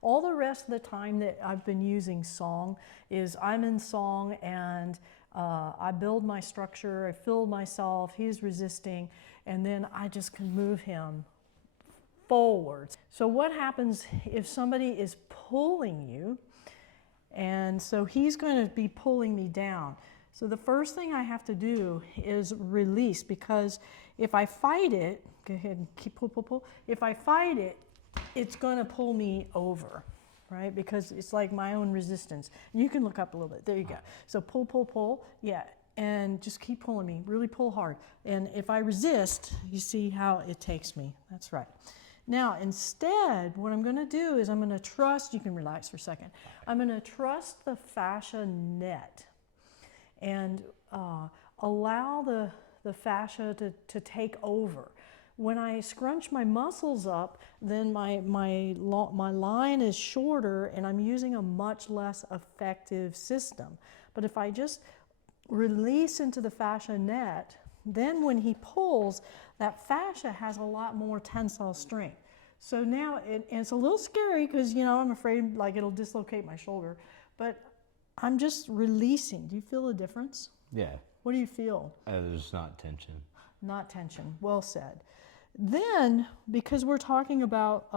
All the rest of the time that I've been using song is I'm in song and I build my structure, I fill myself, he's resisting, and then I just can move him forwards. So what happens if somebody is pulling you, and so he's going to be pulling me down. So the first thing I have to do is release, because if I fight it, go ahead and keep pull. If I fight it, it's going to pull me over, right? Because it's like my own resistance. You can look up a little bit. There you go. So pull, yeah, and just keep pulling me. Really pull hard. And if I resist, you see how it takes me. That's right. Now, instead, what I'm going to do is I'm going to trust, you can relax for a second. I'm going to trust the fascia net and allow the fascia to take over. When I scrunch my muscles up, then my line is shorter and I'm using a much less effective system. But if I just release into the fascia net, then when he pulls, that fascia has a lot more tensile strength. So now, it's a little scary because, you know, I'm afraid like it'll dislocate my shoulder, but I'm just releasing. Do you feel a difference? Yeah. What do you feel? There's not tension. Not tension. Well said. Then, because we're talking about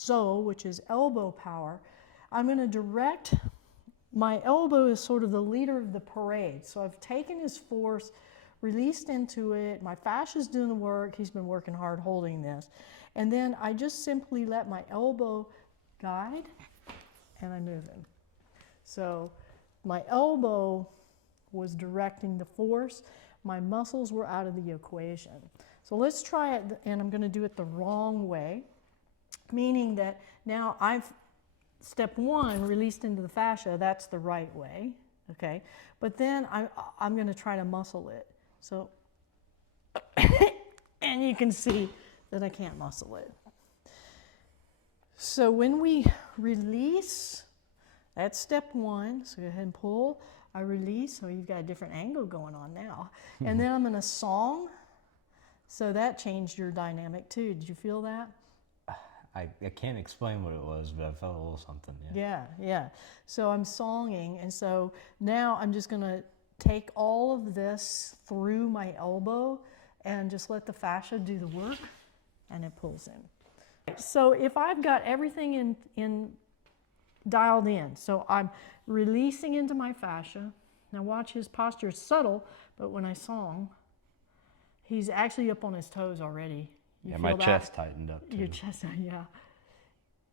Zhou, which is elbow power, I'm going to direct, my elbow is sort of the leader of the parade. So I've taken his force, released into it, my fascia's doing the work, he's been working hard holding this. And then I just simply let my elbow guide and I move him. So my elbow was directing the force, my muscles were out of the equation. So let's try it, and I'm going to do it the wrong way, meaning that now I've, step one, released into the fascia, that's the right way, okay? But then I'm going to try to muscle it. So, and you can see that I can't muscle it. So when we release, that's step one, so go ahead and pull, I release, so you've got a different angle going on now. And then I'm going to song. So that changed your dynamic too. Did you feel that? I can't explain what it was, but I felt a little something. Yeah. So I'm songing, and so now I'm just going to take all of this through my elbow and just let the fascia do the work, and it pulls in. So if I've got everything dialed in, so I'm releasing into my fascia. Now watch, his posture is subtle, but when I song, he's actually up on his toes already. Yeah, my chest tightened up too. Your chest, yeah.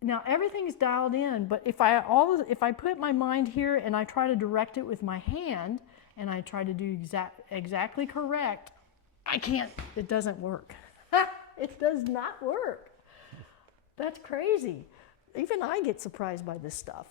Now everything's dialed in, but if I put my mind here and I try to direct it with my hand and I try to do exactly correct, I can't. It doesn't work. It does not work. That's crazy. Even I get surprised by this stuff.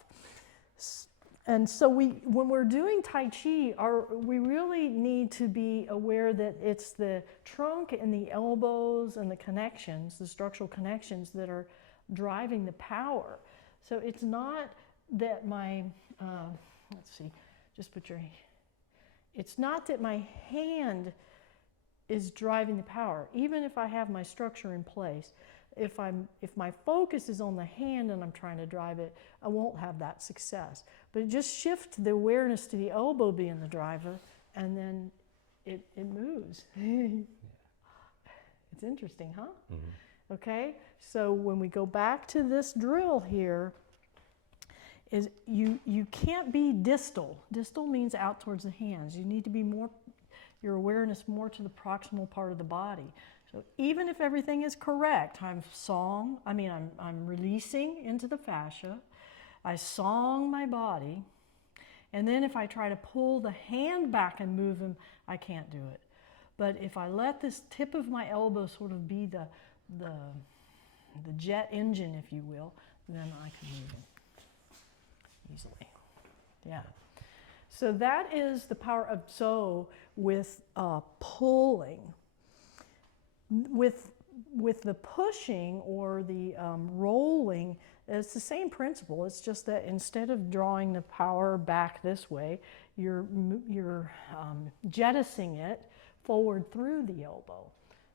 And so when we're doing Tai Chi, we really need to be aware that it's the trunk and the elbows and the connections, the structural connections that are driving the power. So it's not that let's see, just put your, it's not that my hand is driving the power. Even if I have my structure in place, if my focus is on the hand and I'm trying to drive it, I won't have that success. But just shift the awareness to the elbow being the driver, and then it moves. It's interesting, huh? Mm-hmm. Okay, so when we go back to this drill here, is you can't be distal. Distal means out towards the hands. You need to be more, your awareness more to the proximal part of the body. So even if everything is correct, I'm releasing into the fascia, I song my body, and then if I try to pull the hand back and move him, I can't do it. But if I let this tip of my elbow sort of be the jet engine, if you will, then I can move him easily. Yeah. So that is the power of Zhou with pulling. With the pushing or the rolling, it's the same principle. It's just that instead of drawing the power back this way, you're jettisoning it forward through the elbow.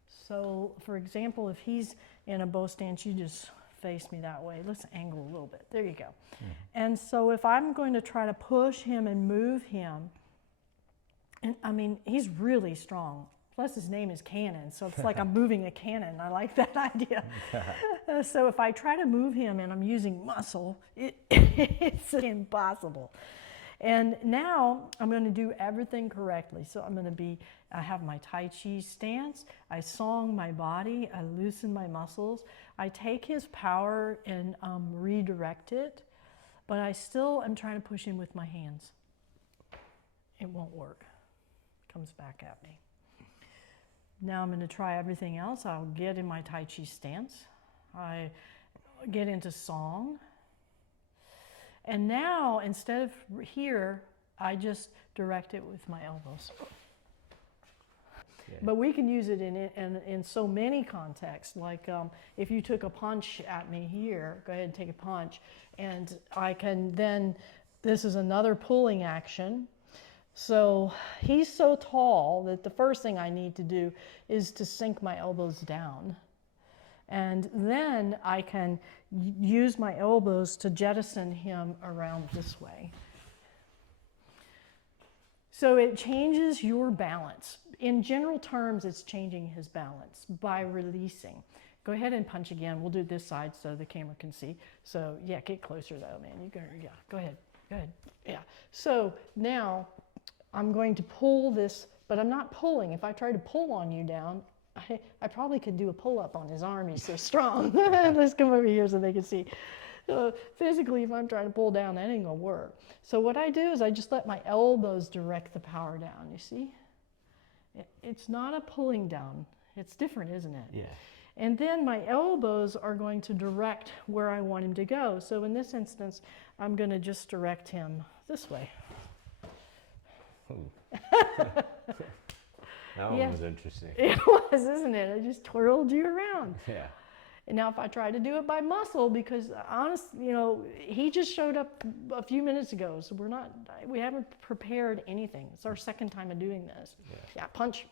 So, for example, if he's in a bow stance, you just face me that way. Let's angle a little bit. There you go. And so if I'm going to try to push him and move him, and I mean, he's really strong. Plus his name is Cannon, so it's like I'm moving a cannon. I like that idea. So if I try to move him and I'm using muscle, it's impossible. And now I'm going to do everything correctly. So I'm going to I have my Tai Chi stance, I song my body, I loosen my muscles, I take his power and redirect it, but I still am trying to push him with my hands. It won't work. It comes back at me. Now I'm going to try everything else. I'll get in my Tai Chi stance. I get into song. And now, instead of here, I just direct it with my elbows. Yeah. But we can use it in so many contexts. Like if you took a punch at me here, go ahead and take a punch. And I can then, this is another pulling action. So he's so tall that the first thing I need to do is to sink my elbows down. And then I can use my elbows to jettison him around this way. So it changes your balance. In general terms, it's changing his balance by releasing. Go ahead and punch again. We'll do this side so the camera can see. So yeah, get closer though, man. You can, yeah, go ahead. Yeah. So now I'm going to pull this, but I'm not pulling. If I try to pull on you down, I probably could do a pull-up on his arm. He's so strong. Let's come over here so they can see. Physically, if I'm trying to pull down, that ain't gonna work. So what I do is I just let my elbows direct the power down, you see? It's not a pulling down. It's different, isn't it? Yeah. And then my elbows are going to direct where I want him to go. So in this instance, I'm gonna just direct him this way. That one was interesting. It was, isn't it? I just twirled you around. Yeah. And now if I try to do it by muscle, because honestly, he just showed up a few minutes ago, so we haven't prepared anything. It's our second time of doing this. Yeah, punch.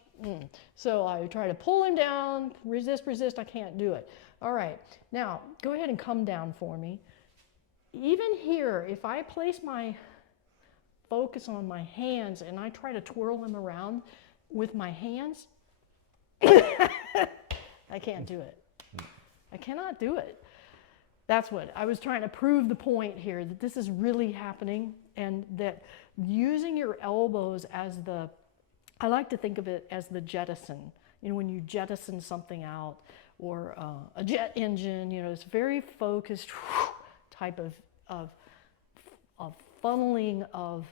So I try to pull him down, resist, I can't do it. All right, now go ahead and come down for me. Even here, if I place my focus on my hands and I try to twirl him around with my hands, I can't do it. I cannot do it. That's what I was trying to prove the point here, that this is really happening, and that using your elbows as I like to think of it as the jettison. When you jettison something out, or a jet engine, it's very focused type of funneling of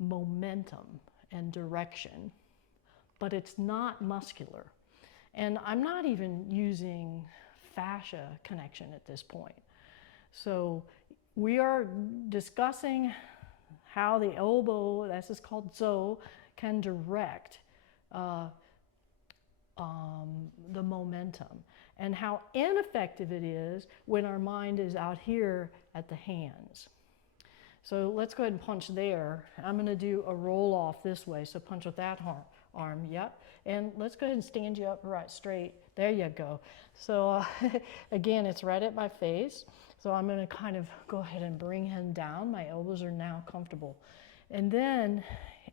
momentum and direction, but it's not muscular. And I'm not even using fascia connection at this point. So we are discussing how the elbow, this is called Zhou, can direct the momentum, and how ineffective it is when our mind is out here at the hands. So let's go ahead and punch there. I'm going to do a roll off this way, so punch with that arm, yep. And let's go ahead and stand you up right straight. There you go. So again, it's right at my face. So I'm going to kind of go ahead and bring him down. My elbows are now comfortable. And then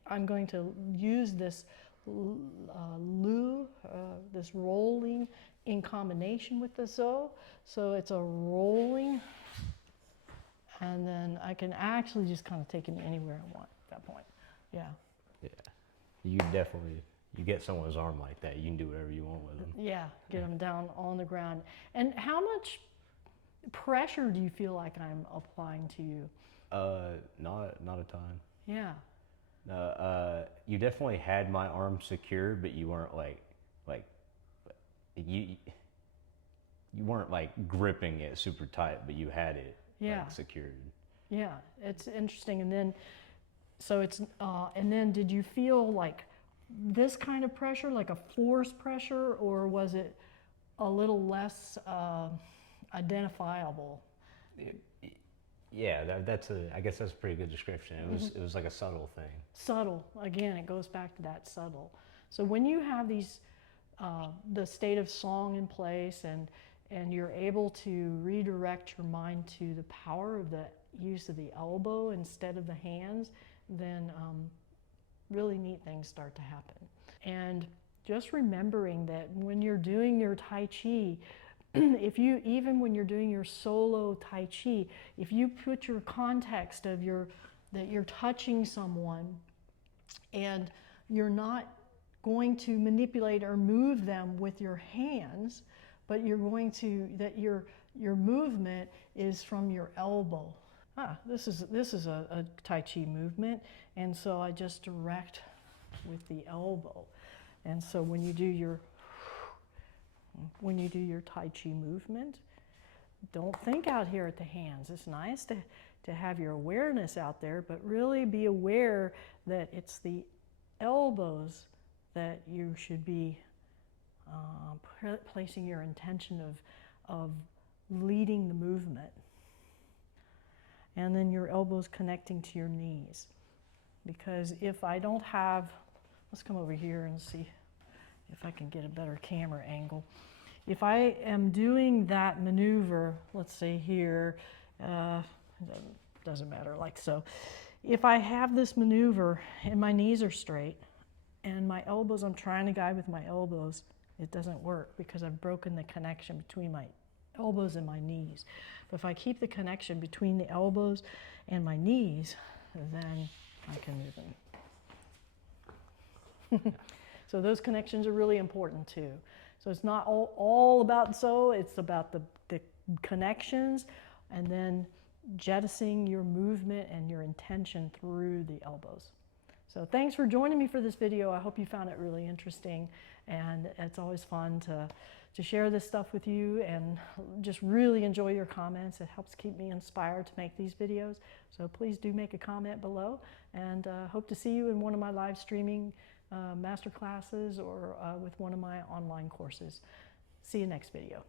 I'm going to use this this rolling in combination with the Zhou. So it's a rolling, and then I can actually just kind of take him anywhere I want at that point. Yeah. Yeah. You get someone's arm like that, you can do whatever you want with them. Yeah, get them down on the ground. And how much pressure do you feel like I'm applying to you? Not a ton. Yeah. You definitely had my arm secured, but you weren't you weren't like gripping it super tight, but you had it secured. Yeah, it's interesting. And then, so it's and then did you feel like this kind of pressure, like a force pressure, or was it a little less identifiable? Yeah, I guess that's a pretty good description. It was like a subtle thing. Subtle. Again, it goes back to that subtle. So when you have these, the state of song in place, and and you're able to redirect your mind to the power of the use of the elbow instead of the hands, then really neat things start to happen. And just remembering that when you're doing your Tai Chi, even when you're doing your solo Tai Chi, if you put your context of that you're touching someone and you're not going to manipulate or move them with your hands, but you're going to, that your movement is from your elbow. This is a Tai Chi movement, and so I just direct with the elbow. And so when you do your Tai Chi movement, don't think out here at the hands. It's nice to have your awareness out there, but really be aware that it's the elbows that you should be placing your intention of leading the movement. And then your elbows connecting to your knees. Because if I don't have, let's come over here and see if I can get a better camera angle. If I am doing that maneuver, let's say here, doesn't matter, like so. If I have this maneuver and my knees are straight and my elbows, I'm trying to guide with my elbows, it doesn't work because I've broken the connection between my elbows and my knees. But if I keep the connection between the elbows and my knees, then I can move in. So those connections are really important too. So it's not all about Zhou, it's about the connections, and then jettisoning your movement and your intention through the elbows. So thanks for joining me for this video. I hope you found it really interesting, and it's always fun to share this stuff with you, and just really enjoy your comments. It helps keep me inspired to make these videos. So please do make a comment below, and hope to see you in one of my live streaming master classes or with one of my online courses. See you next video.